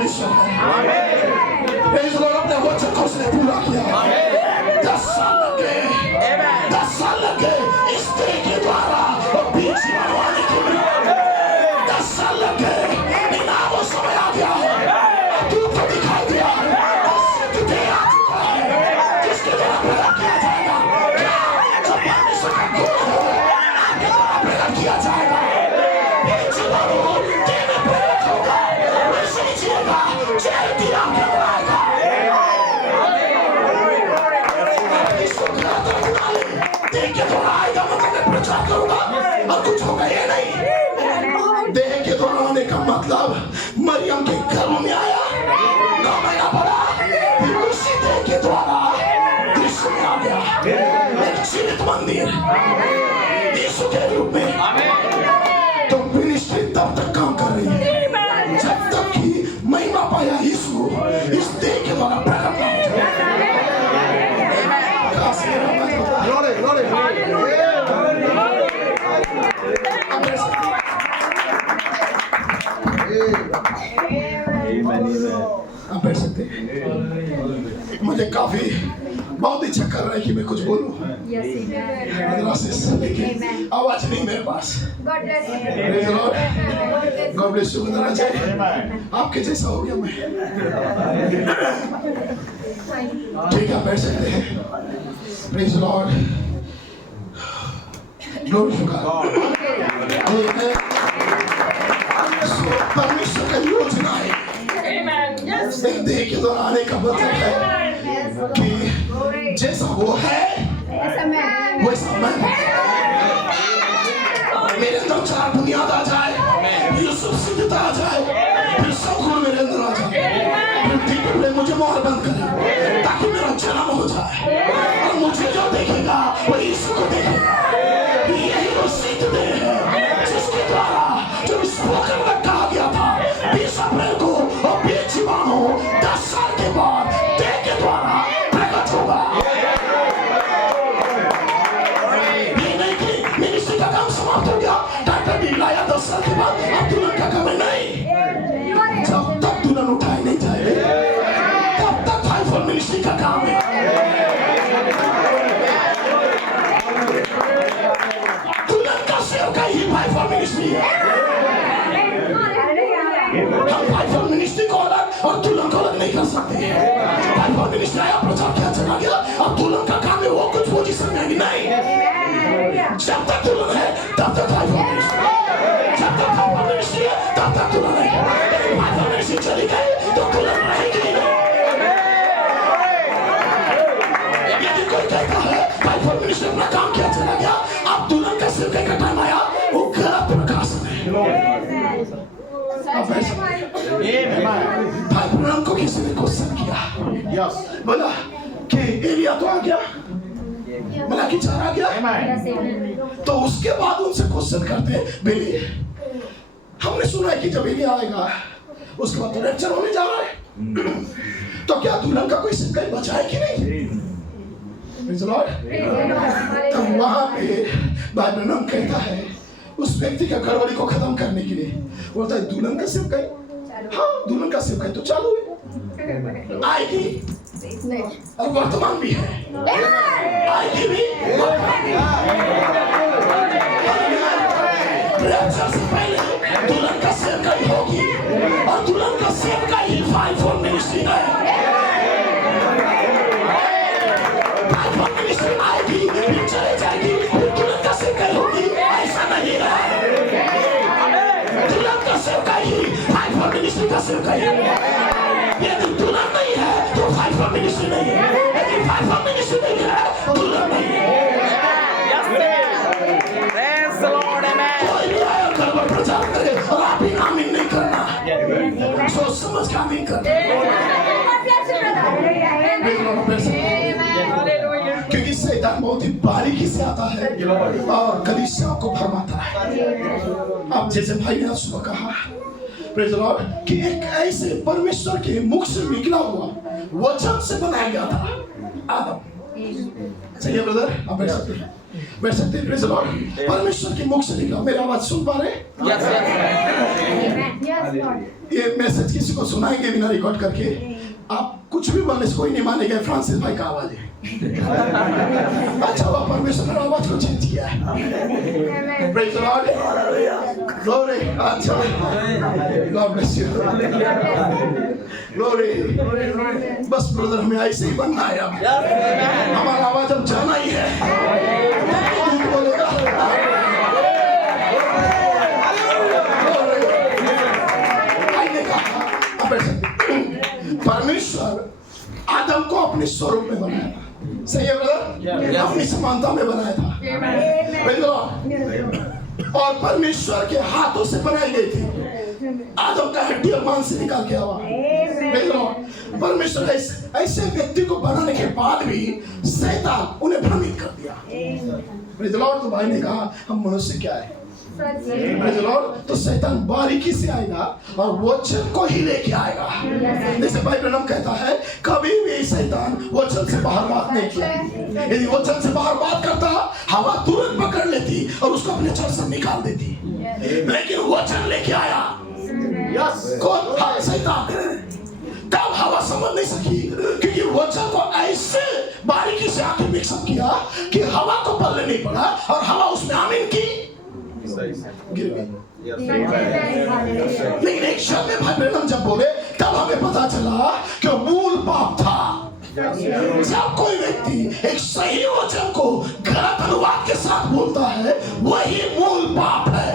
परमेश्वर है। Praise the Lord, अपने वचन को उसने पूरा किया। 10 साल लगे, 10 साल लगे इस देह के द्वारा और बीच मरवाने के लिए 10 साल लगे, लेकिन अब वो समय आ गया है, तू तो दिखाई दिया है, उससे तू दे आ चुका है, जिसके द्वारा प्रकट किया जाएगा। क्या जो परमेश्वर का गुण है आपके द्वारा प्रकट किया जाएगा। ये जीवन हो देह में प्रकट होगा, वैसे ही जिएगा, चैरिटी आपके अंदर आएगा। देह के द्वारा आएगा मतलब मैं प्रचार करूंगा और कुछ होगा ये नहीं। देह के द्वारा आने का मतलब मरियम के गर्भ में आया, 9 महीना पड़ा, फिर उसी देह के द्वारा दृश्य में आ गया एक जीवित मंदिर यीशु के रूप में। तो मिनिस्ट्री तब तक काम कर रही है जब तक कि महिमा पाया यीशु इस देह के द्वारा प्रकट ना हो जाए। आप बैठ सकते हैं। मुझे काफी बहुत इच्छा कर रहा है कि मैं कुछ बोलूं, लेकिन आवाज नहीं मेरे पास। God bless you. आपके जैसा हो गया मैं। ठीक है, बैठ सकते हैं। Praise the lord, glory to God. परमेश्वर का योजना है देह के द्वारा आने का मतलब है कि जैसा वो है वैसा मैं। मेरे अंदर 4 बुनियाद आ जाए, यूसुफ सिद्धता आ जाए, फिर सब गुण मेरे अंदर आ जाए, फिर ठीक मुझे मोहर बंद करे ताकि मेरा जन्म हो जाए और मुझे जो देखेगा वो यीशु को देखेगा। यही वो सिद्ध देह है जिसके द्वारा जो स्पोकन में कहा गया था 20 अप्रैल को और 20 जीवाणु 10 साल के बाद देह के द्वारा प्रकट होगा। ये नहीं कि मिनिस्ट्री का काम समाप्त हो गया, डॉक्टर भी लाया 10 साल के बाद, अब दुल्हन का काम नहीं। जब तक दुल्हन उठाई नहीं जाए तब तक फाइव मिनिस्ट्री का काम है। दुल्हन का सेवका ही फाइव मिनिस्ट्री है। हम फाइव मिनिस्ट्री को अलग और दुल्हन को अलग नहीं कर सकते। फाइव मिनिस्ट्री आया, प्रचार किया, चला गया, अब दुल्हन का काम है वो कुछ पोजीशन में भी नहीं। जब तक दुल्हन है तब तक फाइव मिनिस्ट्री, जब तक फाइव मिनिस्ट्री है तब तक दुल्हन है। फाइव मिनिस्ट्री चली गई तो दुल्हन रहेगी नहीं। यदि कोई कहता है फाइव मिनिस्ट्री अपना काम किया, चला गया, अब दुल्हन का सिर का टाइम आया, वो गलत प्रकाशन है। भाई को किसी ने क्वेश्चन किया, बोला कि एलिया तो आ गया, मलाकी 4 आ गया, तो उसके बाद उनसे क्वेश्चन करते बेली, हमने सुना है कि जब एलिया आएगा उसके बाद तो रैप्चर होने जा रहा है, तो क्या दुल्हन का कोई सिक्का बचा है कि नहीं? तो वहां पे बाइबल कहता है उस व्यक्ति का गड़बड़ी को खत्म करने के लिए बोलता है दुल्हन का सिर्फ कहीं, हाँ दुल्हन का सिर्फ कहीं तो चालू है, आएगी और वर्तमान भी है, आएगी भी से पहले दुल्हन का सिर्फ कहीं होगी और दुल्हन का सिर्फ कहीं फाइव मिनिस्ट्री है। आएगी फिर चले जाएगी, फिर दुल्हन का सिर्फ कहीं होगी, ऐसा नहीं है। दुल्हन का सिर्फ कहीं फाइव मिनिस्ट्री का सिर्फ कहीं। यदि दुल्हन नहीं है तो फाइव मिनिस्ट्री नहीं है, यदि फाइव मिनिस्ट्री नहीं है दुल्हन नहीं है। कोई भी आया घर पर प्रचार करे और आप ही आमीन नहीं करना, सोच समझ के आमीन करना, क्योंकि शैतान बहुत ही बारीकी से आता है और कलीसिया को भरमाता है। अब जैसे भाई ने सुबह कहा प्रेज़ द लॉर्ड कि एक ऐसे परमेश्वर के मुख से निकला हुआ वचन से बनाया गया था आदम। सही है ब्रदर, आप बैठ सकते हैं, बैठ सकते हैं। प्रेज़ द लॉर्ड, परमेश्वर के मुख से निकला। मेरी आवाज सुन पा रहे हैं? ये मैसेज किसी को सुनाएंगे बिना रिकॉर्ड करके, आप कुछ भी बोलने से कोई नहीं मानेगा। फ्रांसिस भाई का आवाज है। अच्छा हुआ परमेश्वर ने आवाज को चेंज किया है। Praise the Lord. Glory. अच्छा, God bless you. Glory. बस ब्रदर हमें ऐसे ही बनना है अब। हमारा आवाज अब जाना ही है। बोलेगा परमेश्वर आदम को अपने स्वरूप में बनाया था। सही है ब्रदर? अपनी समानता में बनाया था। और परमेश्वर के हाथों से बनाई गई थी। आदम का हड्डी और मांस से निकाल के आवा। परमेश्वर ऐसे व्यक्ति को बनाने के बाद भी शैतान उन्हें भ्रमित कर दिया। तो भाई ने कहा हम मनुष्य क्या है, तो शैतान बारीकी से आएगा और वचन को ही लेके आएगा। जैसे भाई ब्रह्म कहता है कभी भी शैतान वचन से बाहर बात नहीं किया। यदि वचन से बाहर बात करता हवा तुरंत पकड़ लेती और उसको अपने चर से निकाल देती, लेकिन वचन लेके आया कौन? शैतान। तब हवा समझ नहीं सकी क्योंकि वचन को ऐसे बारीकी से आके मिक्सअप किया कि हवा को पल्ले नहीं पड़ा और हवा उसमें आमीन की गिर गई। लेकिन एक शब्द में भाई ब्रह्म जब बोले तब हमें पता चला कि मूल पाप था। जब कोई व्यक्ति एक सही वचन को गलत अनुवाद के साथ बोलता है वही मूल पाप है।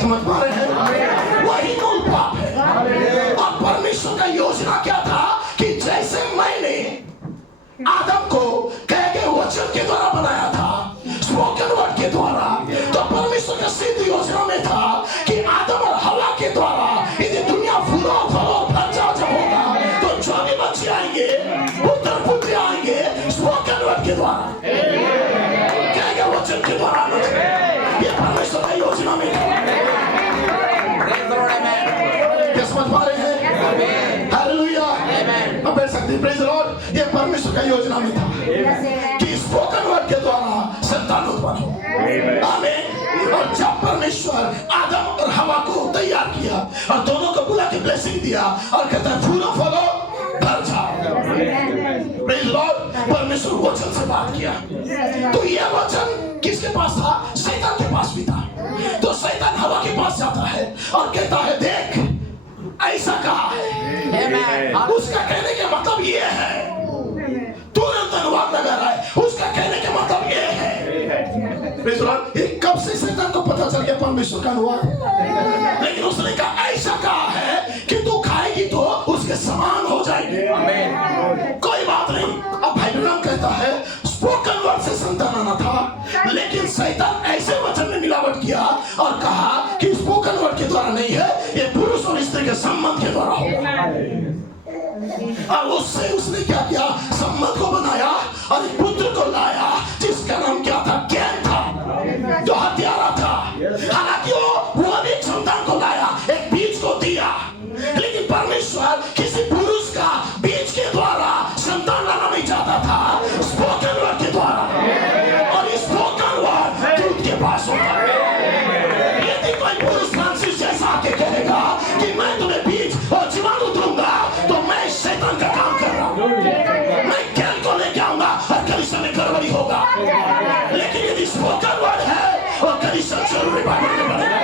समझ पा रहे हैं? वही मूल पाप है। और परमेश्वर का योजना क्या था कि जैसे मैंने आदम को कह के वचन के द्वारा बनाया था, स्पोकन वर्ड के द्वारा, तो परमेश्वर का सिद्ध योजना में था कि आदम और हवा के द्वारा यदि दुनिया फूलो फलो फल जाओ जब होगा तो जो भी बच्चे आएंगे पुत्र पुत्री आएंगे स्पोकन वर्ड के द्वारा, कह के वचन के द्वारा। ये परमेश्वर का योजना में था। क्या समझ पा रहे हैं? हालेलुया। अब बैठ सकते हैं। Praise the Lord. ये परमेश्वर का योजना में था कि स्पोकन वर्ड के द्वारा संतान उत्पन्न हो। आमीन। और जब परमेश्वर आदम और हवा को तैयार किया और दोनों को बुला के ब्लेसिंग दिया और कहता है फूलो फलो भर जाओ। Praise the Lord. परमेश्वर वचन से बात किया तो ये वचन किसके पास था? शैतान के पास भी था। तो शैतान हवा के पास जाता है और कहता है देख ऐसा कहा है। उसका कहने का मतलब ये है, तुरंत अनुवाद लगा रहा है, उसका कहने का मतलब ये है। ये कब से शैतान को पता चल गया परमेश्वर का अनुवाद? लेकिन उसने कहा ऐसा कहा है कि तू खाएगी तो उसके समान हो जाएगी। कोई बात नहीं। अब भाई ब्रह्म कहता है स्पोकन वर्ड से संतान आना था, लेकिन शैतान ऐसे वचन में मिलावट किया और कहा कि स्पोकन वर्ड के द्वारा नहीं है, ये पुरुष और स्त्री के संबंध के द्वारा होगा। और उससे उसने क्या किया? संबंध को बनाया और एक पुत्र को लाया जिसका नाम क्या था? ज्ञान था, जो हत्यारा था। हालांकि वो एक संतान को लाया, एक बीज को दिया, लेकिन परमेश्वर किसी पुरुष का बीज के द्वारा संतान लाना नहीं चाहता था, स्पोकन वर्ड के द्वारा। और इस स्पोकन वर्ड दूध के पास होता है। यदि कोई पुरुष फ्रांसिस जैसा आके कहेगा कि मैं तुम्हें बीज और जीवाणु दूंगा तो मैं शैतान का काम कर रहा हूँ। मैं ज्ञान को लेके आऊंगा और कलीसिया में गड़बड़ी होगा। लेकिन यदि स्पोकन वर्ड है और कलीसिया जरूरी बाइबल में पढ़ेगा,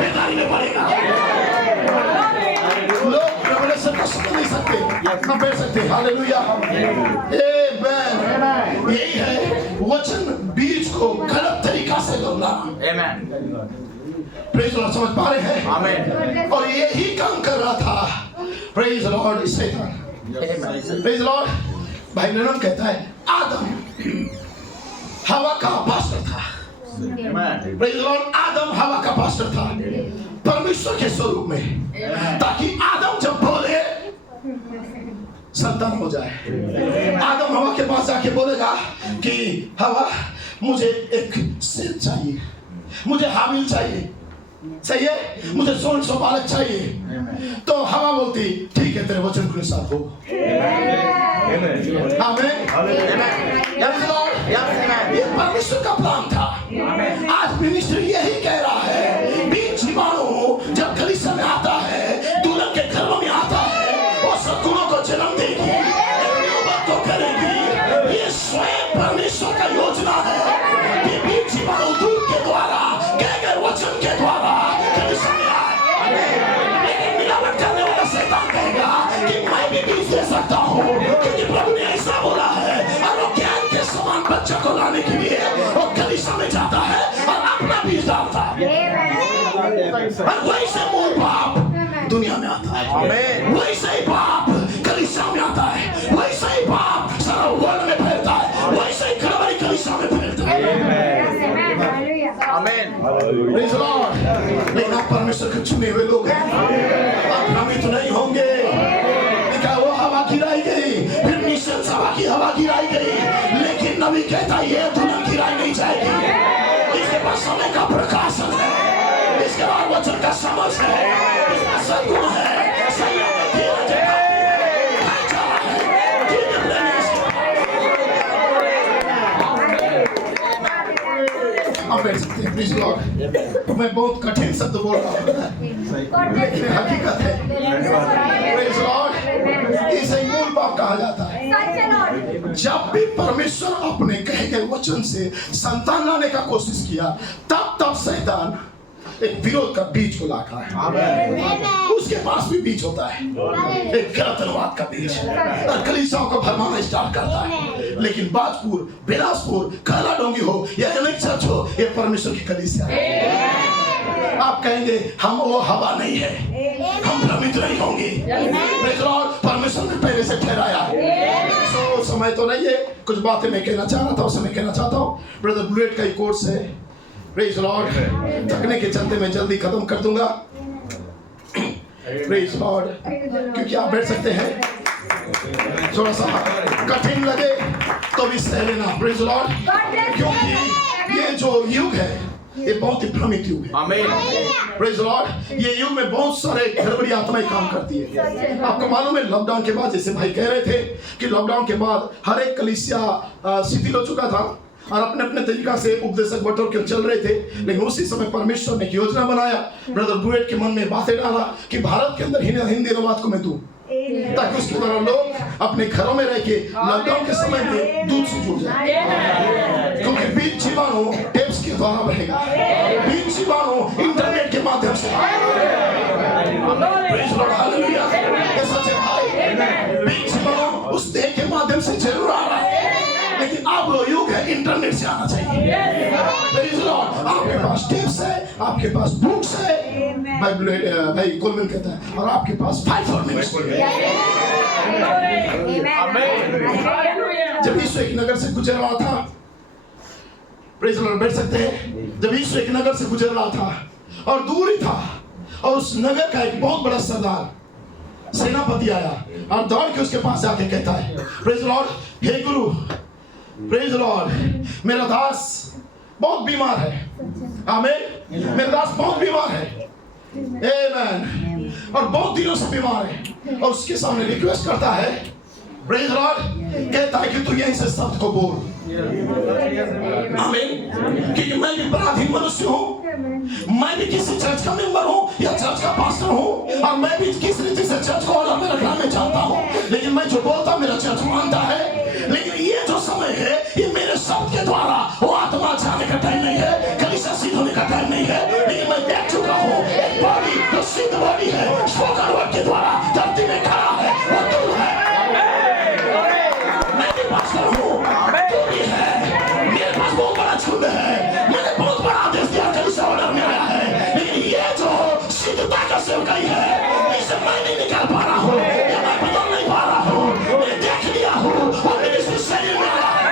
बेदारी में पढ़ेगा। लोग रेवलेशन को समझ नहीं सकते, हम बैठ सकते। हालेलुया। आमीन। यही है वचन बीज को गलत तरीका से लाना। आमीन। Praise the Lord. समझ पा रहे हैं? आमीन। और यही काम कर रहा था प्रेज़ द लॉर्ड शैतान। Praise the Lord. भाई ब्रह्म कहता है आदम हवा का पास्टर था। Praise the Lord. आदम हवा का पास्टर था परमेश्वर के स्वरूप में, ताकि आदम जब बोले संतान हो जाए। आदम हवा के पास जाके बोलेगा कि हवा मुझे एक सिर चाहिए, मुझे हामिल चाहिए, सही है, मुझे सोन सो बालक चाहिए। तो हवा बोलती ठीक है तेरे वचन के साथ हो। आमीन। ये परमेश्वर का प्लान था। आज मिनिस्ट्री यही कह रहा है बीज जीवाणु के द्वारा कलीसिया में आए। लेकिन मिलावट करने वाला शैतान कहेगा कि मैं भी बीज दे सकता हूँ, क्योंकि प्रभु ने ऐसा बोला है। और वो ज्ञान के समान बच्चे को लाने के लिए वो कलीसिया में जाता है और अपना बीज डालता है। और वैसे मूल पाप दुनिया में आता है, वैसे ही पाप कलीसिया में आता है, वैसे ही पाप सारा वर्ल्ड में फैलता है, वैसे ही खरबरी कलीसिया में फैलता है। आमीन। Praise the Lord. लेकिन आप परमेश्वर के चुने हुए लोग हैं, आप भ्रमित नहीं होंगे। क्या वो हवा गिराई गई, फिर मिशन सभा की हवा गिराई गई, लेकिन नबी कहता है ये दुल्हन गिराई नहीं जाएगी। इसके पास समय का प्रकाशन है, इसके बाद वचन का समझ है, इसका सद्गुण है, संयम है, धीरज है, भाईचारा है, दिव्य प्रेम है। आप बैठ सकते हैं। प्लीज लॉर्ड, मैं बहुत कठिन शब्द बोल रहा हूँ, लेकिन हकीकत है। प्लीज लॉर्ड, इसे मूल पाप कहा जाता है। जब भी परमेश्वर अपने कहे गए वचन से संतान लाने का कोशिश किया, तब शैतान एक विरोध का बीज को लाता है। उसके पास भी बीज होता है, एक गलतनवाद का बीज, और कलीसियाओं को भरमाना स्टार्ट करता है। लेकिन बाजपुर, बिलासपुर, काला डोंगी हो या अनेक चर्च हो, ये परमेश्वर की कलीसिया है। आप कहेंगे हम वो हवा नहीं है, हम भ्रमित नहीं होंगे। परमेश्वर ने पहले से ठहराया। सो समय तो नहीं है, कुछ बातें मैं कहना चाह रहा था, उसे मैं कहना चाहता हूँ। ब्रदर बुलेट का एक कोर्स है, प्रेज लॉर्ड। थकने के चलते मैं जल्दी खत्म कर दूंगा, प्रेज लॉर्ड, क्योंकि आप बैठ सकते हैं। थोड़ा सा कठिन लगे तो भी सह लेना, प्रेज लॉर्ड, क्योंकि ये जो युग है ये बहुत ही भ्रमित युग है। प्रेज लॉर्ड, ये युग में बहुत सारे गड़बड़ी आत्माएं काम करती है। आपको मालूम है लॉकडाउन के बाद, जैसे भाई कह रहे थे कि लॉकडाउन के बाद हर एक कलीसिया शिथिल हो चुका था और अपने अपने तरीका से उपदेशक बटोर के चल रहे थे। लेकिन उसी समय परमेश्वर ने एक योजना बनाया, ब्रदर बुलेट के मन में बातें डाला कि भारत के अंदर हिंदी अनुवाद को मैं दूं, ताकि उसके द्वारा लोग अपने घरों में रह के लॉकडाउन के समय में दूध से जुड़ जाए। क्योंकि बीज जीवाणु टेप्स के द्वारा बढ़ेगा, बीज जीवाणु इंटरनेट के माध्यम से। Praise Lord, hallelujah. ये सच है भाई, बीज जीवाणु उस देह के माध्यम से जरूर आ रहा है, लेकिन अब युग है इंटरनेट से आना चाहिए। प्रेज़ लॉर्ड, आपके पास टेप्स है, आपके पास बुक्स है, भाई कोलमैन कहता है, और आपके पास 5 मिनट्स। जब यीशु एक नगर से गुजर रहा था, प्रेज़ लॉर्ड, बैठ सकते हैं। जब यीशु एक नगर से गुजर रहा था और दूर ही था, और उस नगर का एक बहुत बड़ा सरदार सेनापति आया और दौड़ के उसके पास जाके कहता है, प्रेज़ लॉर्ड, हे गुरु, प्रेज़ लॉर्ड, मेरा दास बहुत बीमार है। आमीन। मेरा दास बहुत बीमार है, आमीन, और बहुत दिनों से बीमार है। और उसके सामने रिक्वेस्ट करता है, प्रेज़ लॉर्ड, कहता है कि तू यहीं से शब्द को बोल। आमीन। क्योंकि मैं भी पराधीन मनुष्य हूँ, मैं भी किसी चर्च का मेंबर हूँ या चर्च का पास्टर हूँ, और मैं भी किस रीति से चर्च को अलग रखना में चाहता हूँ, लेकिन मैं जो बोलता मेरा चर्च मानता है। लेकिन ये जो समय है, ये मेरे शब्द के द्वारा वो आत्मा जाने का टाइम नहीं है, कलीसिया सिद्ध होने का टाइम नहीं है। लेकिन मैं देख चुका हूँ एक बॉडी जो सिद्ध बॉडी है, स्पोकन वर्ड के द्वारा धरती में खड़ा है, वो तू है। मैं भी पास्टर हूँ, तू भी है, मेरे पास बहुत बड़ा झुंड है, मैंने बहुत बड़ा आदेश दिया, कलीसिया ऑर्डर में आया है। लेकिन ये जो सिद्धता का सेवकाई है, इसे मैं नहीं निकाल पा रहा हूँ, या मैं बदल नहीं पा रहा हूँ। मैं देख लिया हूँ और मेरे से शरीर में आया है।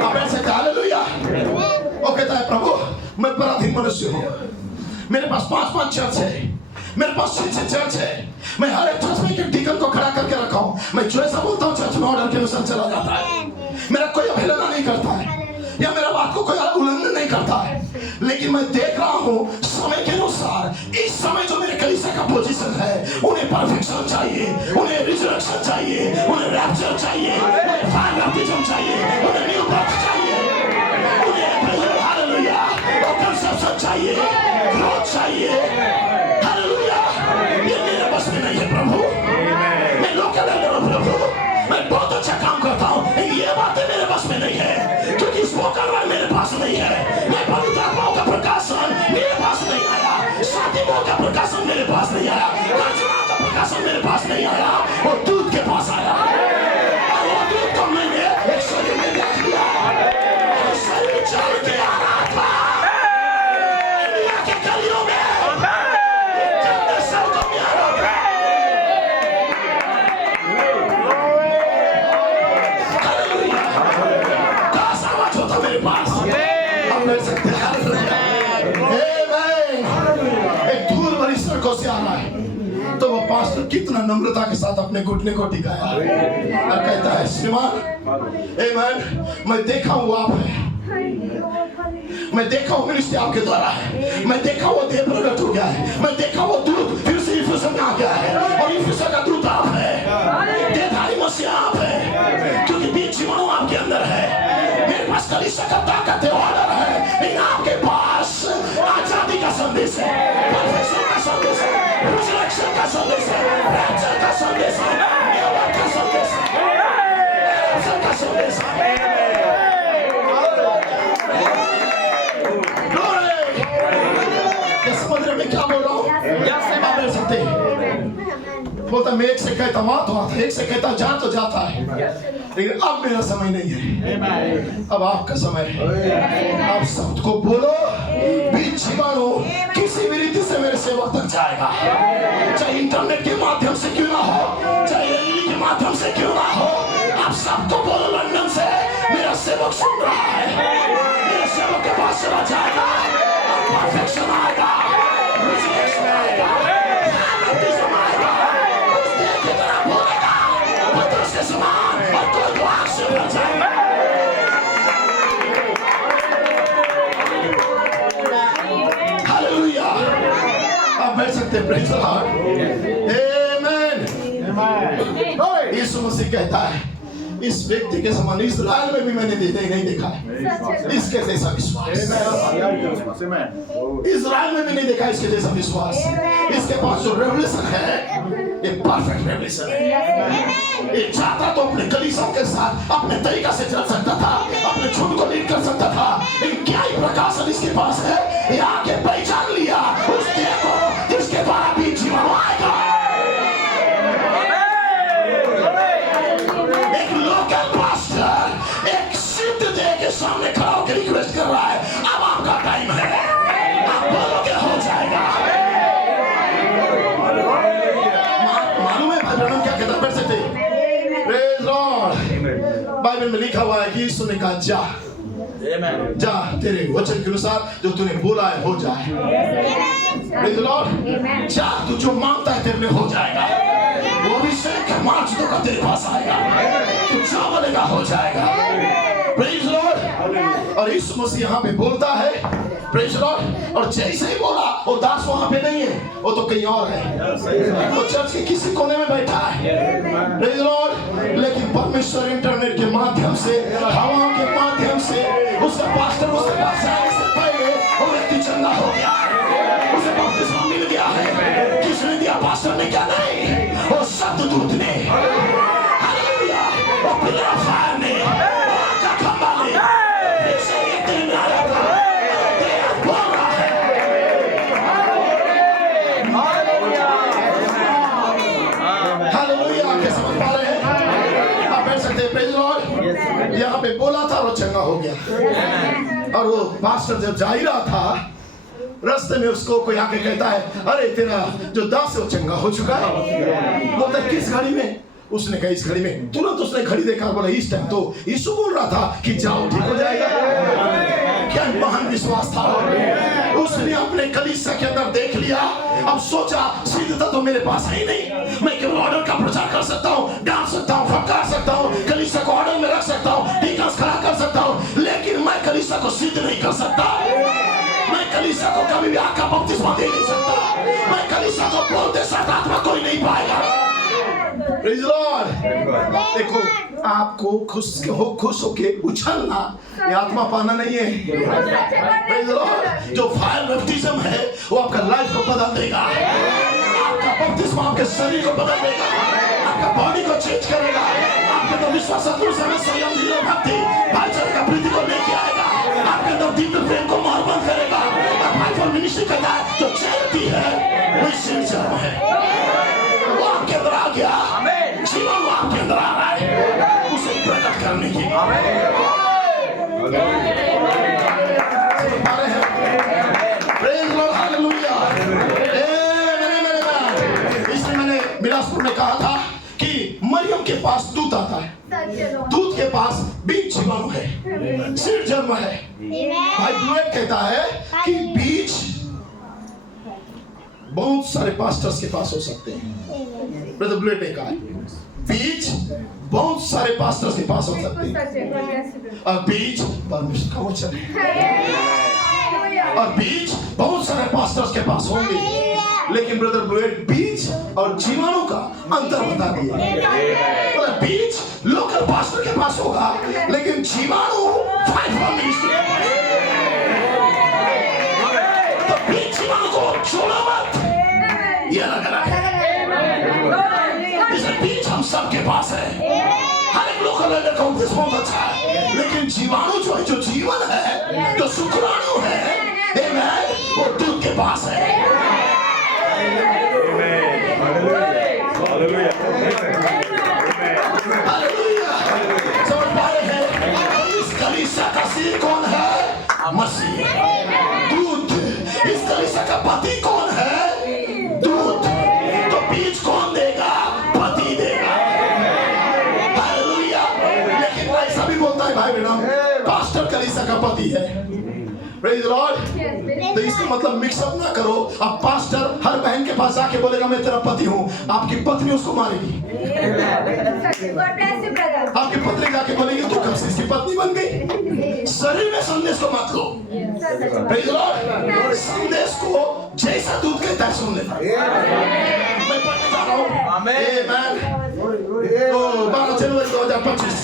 अब ऐसे हालेलुया। वो कहता है, प्रभु मैं पराधीन मनुष्य हूँ, मेरे पास 5 चर्च है, मेरे पास 6 चर्च है, मैं हर एक चर्च में एक डीकन को खड़ा करके रखा हूँ। मैं जो ऐसा बोलता हूँ चर्च में ऑर्डर के अनुसार चला जाता है, मेरा कोई अवहेलना नहीं करता है या मेरा बात को कोई उल्लंघन नहीं करता है। लेकिन मैं देख रहा हूँ समय के अनुसार, इस समय जो मेरे कलीसिया का पोजीशन है, उन्हें परफेक्शन चाहिए, उन्हें रिजरेक्शन चाहिए, उन्हें रैप्चर चाहिए, उन्हें फायर बैप्टिज्म चाहिए, उन्हें न्यू बर्थ चाहिए, उन्हें हालेलुया कंसेप्शन चाहिए, ग्रोथ चाहिए। हालेलुया। ये मेरे बस में नहीं है प्रभु, मैं लोग क्या बोल रहा हूँ प्रभु, मैं बहुत अच्छा काम करता हूँ, ये बातें मेरे बस में नहीं है। मेरे पास। आप ले सकते हैं। एक धूल भरी सड़कों से आ रहा है, तो वो पास्टर कितना नम्रता के साथ अपने घुटने को टिकाया और कहता है, श्रीमान, मैं देखा हूँ आप है, मैं देखा हूँ मिनिस्ट्री आपके द्वारा है, मैं देखा वो देह प्रकट हो गया है, मैं देखा वो दूध फिर से इफ्यूजन में आ गया है, और इफ्यूजन का दूध आप है, देहधारी मसीह आप है, क्योंकि बीच जीवाणु आपके अंदर है। मेरे पास कलीसिया का ताकत है, ऑर्डर है, लेकिन आपके पास आजादी का संदेश है, परफेक्शन का संदेश है, रिजरेक्शन का संदेश है, रैप्चर का संदेश है, न्यूबर्थ का संदेश है, रैप्चर का संदेश है। समझ रहे मैं क्या बोल रहा हूँ? आप बोल सकते हैं। बोलता मैं एक से कहता वहां तो आता, एक से कहता जा तो जाता है, लेकिन अब मेरा समय नहीं है, अब आपका समय है। आप शब्द को बोलो, बीच जीवाणु किसी भी रीति से मेरे सेवक तक जाएगा, चाहे इंटरनेट के माध्यम से क्यों ना हो, चाहे ईमेल के माध्यम से क्यों ना हो। आप सबको बोलो, लंदन से मेरा सेवक सुन रहा है, मेरे सेवक के पास चला जाएगा, परफेक्शन आएगा, रिजरेक्शन आएगा, बपतिस्मा आएगा, उस देह की तरह बोलेगा, पतरस के समान, और कोई आग से उड़ जाएगा। हालेलुया। आप बैठ सकते हैं, प्रेज़ द लॉर्ड, आमेन। यीशु मसीह कहता है, इस व्यक्ति के समान इस्राएल में भी मैंने नहीं देखा है इसके जैसा विश्वास, इस्राएल में भी नहीं देखा इसके जैसा विश्वास। इसके पास जो रेवलेशन है, ये परफेक्ट रेवलेशन है। ये चाहता तो अपने कलीसिया के साथ अपने तरीका से चल सकता था, अपने झुंड को लीड कर सकता था, लेकिन क्या ही प्रकाशन इसके पास है, ये आके पहचान लिया उस देह को जिसके द्वारा भी जीवन आएगा। एक लोकल पास्टर एक सिद्ध देह के सामने खड़ा होकर रिक्वेस्ट कर रहा है, अब आपका टाइम है, आप बोलोगे हो जाएगा। मालूम है भाई ब्रह्म क्या कहता है? पढ़ सकते हैं, प्रेज़ लॉर्ड। बाइबल में लिखा हुआ है कि यीशु ने कहा जा, जा तेरे वचन के अनुसार जो तूने बोला है हो जाए। Praise Lord. जा तू जो मांगता है तेरे लिए हो जाएगा, वो अभिषेक मार्चों का तेरे पास आएगा, तू जो बोलेगा हो जाएगा। Praise Lord. और यीशु मसीह यहाँ पे बोलता है, प्रेज़ लॉर्ड, और जैसे ही बोला वो दास वहाँ पे नहीं है, वो तो कहीं और है, वो चर्च के किसी कोने में बैठा है। Praise Lord. लेकिन परमेश्वर इंटरनेट के माध्यम से, हवाओं के माध्यम से उसका पास्टर उसके पास जाने से पहले वो व्यक्ति चंगा हो गया है, उसे बपतिस्मा मिल गया है। किसने दिया? पास्टर ने क्या? नहीं, वो सतदूत ने, हालेलुया, वो पिलर ऑफ फायर ने, का खंभा ने, इसे ये दिन आया था, तेरा बोल रहा है। हालेलुया। क्या समझ पा रहे हैं? आप बैठ सकते हैं, प्रेज़ लॉर्ड। यहाँ पे बोला था वो चंगा हो गया, और वो पास्टर जब जा ही रहा था, रास्ते में उसको कोई आके कहता है, अरे तेरा जो दास है वो चंगा हो चुका है। बोलता है किस घड़ी में? उसने कहा इस घड़ी में। तुरंत उसने घड़ी देखा, बोला इस टाइम तो यीशु बोल रहा था कि जाओ ठीक हो जाएगा। क्या महान विश्वास था। उसने अपने कलीसिया के अंदर देख लिया, अब सोचा सिद्धता तो मेरे पास है ही नहीं, मैं केवल ऑर्डर का प्रचार कर सकता हूँ, डांस सकता हूँ, फटकार सकता हूँ, कलीसिया को ऑर्डर में रख सकता हूँ, डिकन्स खड़ा कर सकता हूँ, लेकिन मैं कलीसिया को सिद्ध नहीं कर सकता। मैं कलीसिया को कभी भी आग का बपतिस्मा दे नहीं सकता। मैं कलीसिया को बोलते साथ आत्मा कोई नहीं पाएगा। Praise Lord. देखो, आपको खुश होके उछलना ये आत्मा पाना नहीं है। Praise Lord. जो फायर बैप्टिज्म है वो आपका लाइफ को बदल देगा, आपका बपतिस्मा आपके शरीर को बदल देगा, आपका बॉडी को चेंज करेगा, आपके तो विश्वास संयम धीरे भक्ति भाईचारे का प्रीति को लेके आएगा, आपके अंदर दिव्य प्रेम को मोहब्बत करेगा। मिनिस्ट्री कहता है जो चैरिटी है वो सिंसियर है, वो आपके अंदर आ गया, जीवन वो आपके अंदर आ रहा है उसे प्रकट करने की। Praise Lord, hallelujah. इसलिए मैंने बिलासपुर में कहा था कि मरियम के पास दूत आता है, दूत के पास बीज जीवाणु है। सीड जन्म है। भाई ब्लूएट कहता है कि बीज बहुत सारे पास्टर्स के पास हो सकते हैं। ब्रदर ब्लूएट ने कहा बीज बहुत सारे पास्टर्स के पास हो सकते हैं और बीज परमेश्वर का वचन है और बीज बहुत सारे पास्टर्स के पास होंगे, लेकिन ब्रदर ब्लूएट बीज और जीवाणु का अंतर बता दिया। बीज लोकल पास्टर के पास होगा, लेकिन जीवाणु तो बीज जीवाणु को छोड़ो मत, ये अलग है। बीज हम सबके पास है, हर एक लोकल लेवल का उपदेश बहुत अच्छा है, लेकिन जीवाणु जो है, जो जीवन है, जो शुक्राणु है, वो दूध के पास है। समझ पा रहे हैं? इस कलीसिया का सिर कौन है? मसीह। दूध। इस कलीसिया का पति कौन है? दूध। तो बीज कौन देगा? पति देगा। हालेलुया। लेकिन ऐसा भी बोलता है भाई बहनों, पास्टर कलीसिया का पति है। Praise the Lord। तो इसका मतलब मिक्सअप ना करो। अब पास्टर हर बहन के पास आके बोलेगा मैं तेरा पति हूँ, आपकी पत्नी उसको मारेगी। आपकी पत्नी जाके बोलेगी तू कब से इसकी पत्नी बन गई। शरीर में संदेश को मत लो। Praise the Lord। संदेश को जैसा दूध कहता है सुन लेना। मैं पढ़ने जा रहा हूँ। आमेन। तो 12 जनवरी 2025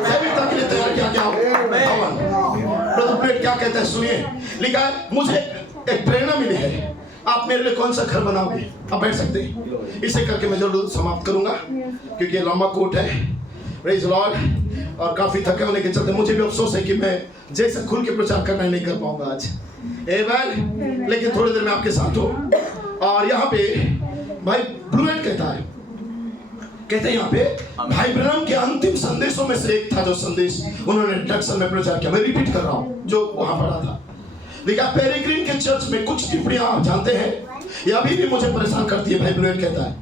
सभी तक के लिए तैयार किया गया। ब्रदर ब्लूएट क्या कहता है सुनिए। लिखा है मुझे एक प्रेरणा मिली है, आप मेरे लिए कौन सा घर बनाओगे। आप बैठ सकते हैं। इसे करके मैं जरूर समाप्त करूंगा क्योंकि ये लंबा कोट है। Praise Lord. और काफी थके होने के चलते मुझे भी अफसोस है कि मैं जैसे खुल के प्रचार करना नहीं कर पाऊंगा आज। आमेन। लेकिन थोड़ी देर में आपके साथ हूँ। और यहाँ पे भाई ब्लूएट कहते हैं यहाँ पे भाई ब्रैनम के अंतिम संदेशों में से एक था जो संदेश उन्होंने टक्सन में प्रचार किया। मैं रिपीट कर रहा हूँ जो वहां पढ़ा था। देखिए पेरिग्रीन के चर्च में कुछ टिप्पणियां आप जानते हैं, ये अभी भी मुझे परेशान करती है। भाई ब्लूएट कहता है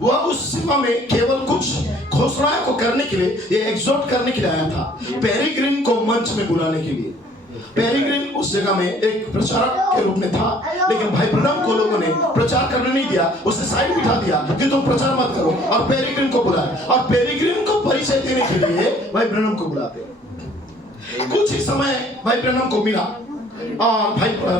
वह उस सीमा में केवल कुछ घोषणाओं को करने के लिए, ये एग्जॉर्ट करने के लिए आया था, पेरिग्रीन को मंच में बुलाने के लिए। पेरिग्रीन उस जगह में एक प्रचारक के रूप में था, लेकिन भाई ब्रैनम को लोगों ने प्रचार करने नहीं दिया, उसे साइड बिठा दिया कि तुम प्रचार मत करो, और पेरिग्रीन को बुलाया और पेरिग्रीन को परिचय देने के लिए भाई ब्रैनम को बुलाते। कुछ ही समय भाई ब्रैनम को मिला और भाई